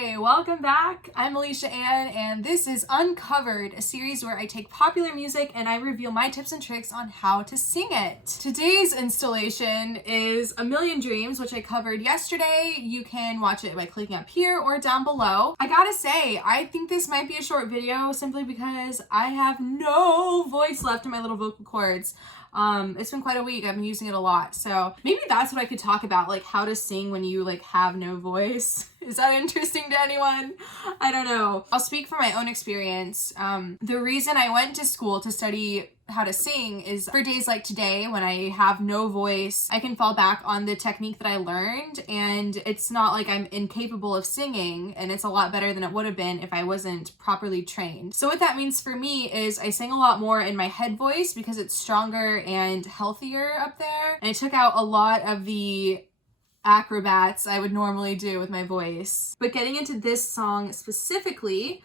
Hey, welcome back. I'm Elisha and this is UnCovered, a series where I take popular music and I reveal my tips and tricks on how to sing it. Today's installation is A Million Dreams, which I covered yesterday. You can watch it by clicking up here or down below. I gotta say, I think this might be a short video simply because I have no voice left in my little vocal cords. It's been quite a week. I've been using it a lot. So maybe that's what I could talk about, like how to sing when you have no voice. Is that interesting to anyone? I don't know. I'll speak from my own experience. The reason I went to school to study how to sing is for days like today when I have no voice, I can fall back on the technique that I learned, and it's not like I'm incapable of singing, and it's a lot better than it would have been if I wasn't properly trained. So what that means for me is I sing a lot more in my head voice because it's stronger and healthier up there, and I took out a lot of the acrobats I would normally do with my voice. But getting into this song specifically,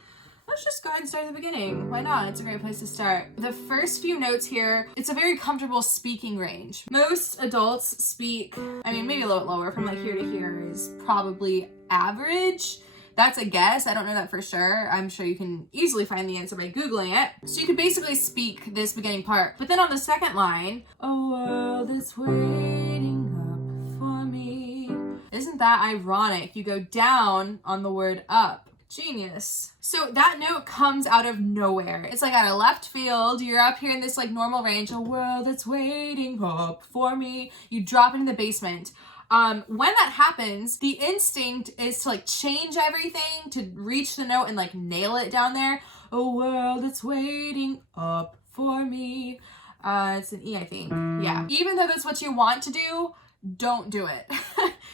let's just go ahead and start at the beginning. Why not? It's a great place to start. The first few notes here, it's a very comfortable speaking range. Most adults speak, maybe a little bit lower, from like here to here is probably average. That's a guess. I don't know that for sure. I'm sure you can easily find the answer by Googling it. So you could basically speak this beginning part. But then on the second line, a world is waiting up for me. Isn't that ironic? You go down on the word up. Genius. So that note comes out of nowhere. It's like out of left field. You're up here in this like normal range. A world that's waiting up for me. You drop into the basement. When that happens, the instinct is to like change everything to reach the note and like nail it down there. A world that's waiting up for me. It's an E, I think. Yeah. Even though that's what you want to do, don't do it.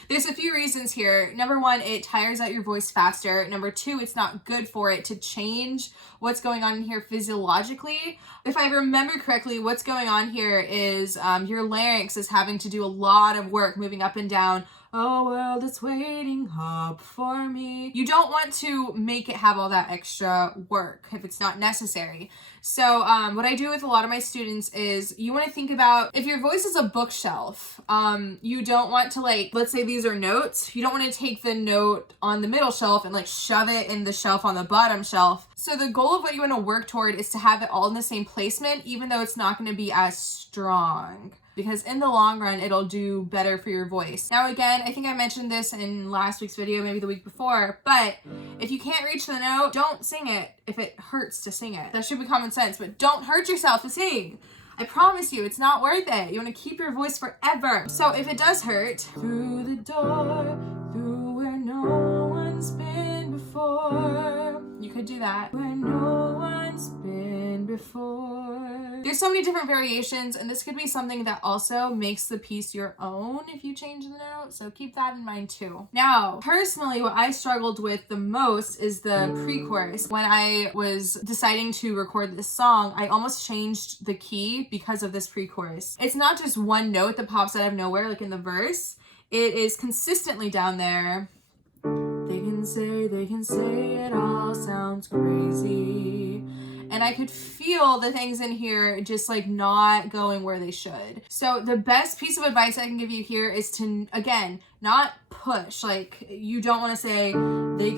There's a few reasons here. Number one, it tires out your voice faster. Number two, it's not good for it to change what's going on in here physiologically. If I remember correctly, what's going on here is your larynx is having to do a lot of work moving up and down. Oh, well, it's waiting up for me. You don't want to make it have all that extra work if it's not necessary. So what I do with a lot of my students is you want to think about if your voice is a bookshelf, you don't want to let's say these are notes. You don't want to take the note on the middle shelf and shove it in the shelf on the bottom shelf. So the goal of what you want to work toward is to have it all in the same placement, even though it's not going to be as strong. Because in the long run, it'll do better for your voice. Now again, I think I mentioned this in last week's video, maybe the week before, but if you can't reach the note, don't sing it if it hurts to sing it. That should be common sense, but don't hurt yourself to sing. I promise you, it's not worth it. You want to keep your voice forever. So if it does hurt, through the door, through where no one's been before. You could do that. Where no one's been before. There's so many different variations, and this could be something that also makes the piece your own if you change the note, so keep that in mind too. Now, personally, what I struggled with the most is the pre-chorus. When I was deciding to record this song, I almost changed the key because of this pre-chorus. It's not just one note that pops out of nowhere like in the verse. It is consistently down there. They can say it all sounds crazy. And I could feel the things in here just not going where they should. So the best piece of advice I can give you here is to, again, not push. You don't want to say, they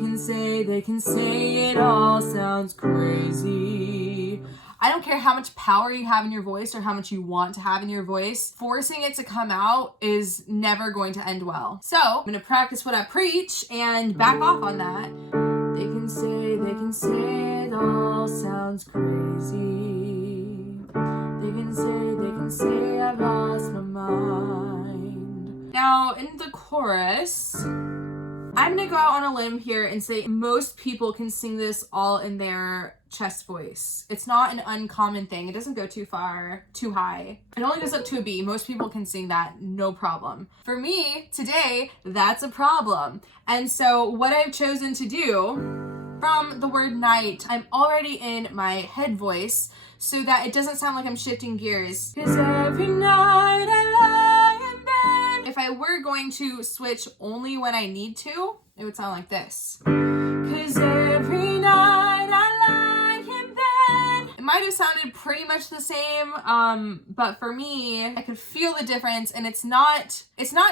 can say it all sounds crazy. I don't care how much power you have in your voice or how much you want to have in your voice. Forcing it to come out is never going to end well. So I'm going to practice what I preach and back off on that. They can say it all sounds crazy. They can say I've lost my mind. Now in the chorus, I'm gonna go out on a limb here and say most people can sing this all in their chest voice. It's not an uncommon thing. It doesn't go too far, too high. It only goes up to a B. Most people can sing that, no problem. For me, today, that's a problem. And so what I've chosen to do, from the word night, I'm already in my head voice so that it doesn't sound like I'm shifting gears. 'Cause every night I lie in bed. If I were going to switch only when I need to, it would sound like this. 'Cause every night I lie in bed. might have sounded pretty much the same, but for me, I could feel the difference, and it's not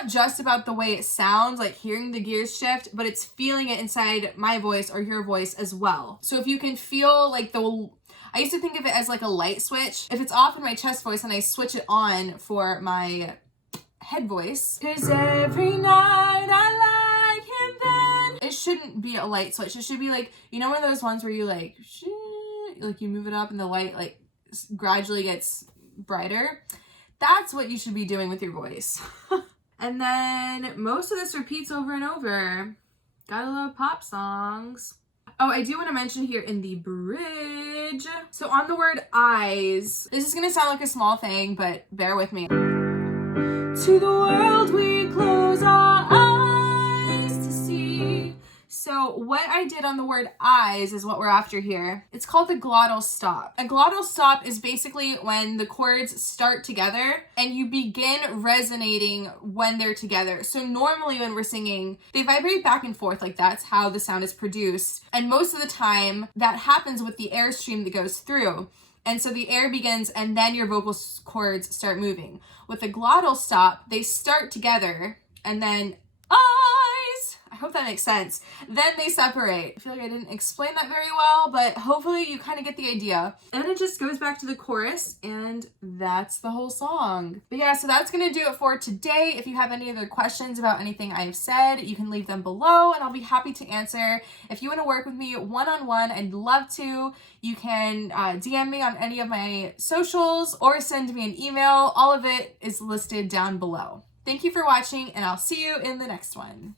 just about the way it sounds, like hearing the gears shift, but it's feeling it inside my voice or your voice as well. So if you can feel like I used to think of it as like a light switch. If it's off in my chest voice and I switch it on for my head voice, 'cause every night I like him then. It shouldn't be a light switch. It should be like, you know, one of those ones where you like you move it up and the light like gradually gets brighter. That's what you should be doing with your voice. And then most of this repeats over and over. Gotta love pop songs. Oh, I do want to mention here in the bridge. So on the word eyes, this is going to sound like a small thing, but bear with me. To the world we close our eyes to see. So what I did on the word eyes is what we're after here. It's called a glottal stop. A glottal stop is basically when the chords start together and you begin resonating when they're together. So normally when we're singing, they vibrate back and forth, like that's how the sound is produced. And most of the time that happens with the airstream that goes through. And so the air begins and then your vocal cords start moving. With a glottal stop, they start together and then eyes. I hope that makes sense. Then they separate. I feel like I didn't explain that very well, but hopefully you kind of get the idea. And it just goes back to the chorus and that's the whole song. But yeah, so that's gonna do it for today. If you have any other questions about anything I've said, you can leave them below and I'll be happy to answer. If you want to work with me one-on-one, I'd love to. You can DM me on any of my socials or send me an email. All of it is listed down below. Thank you for watching and I'll see you in the next one.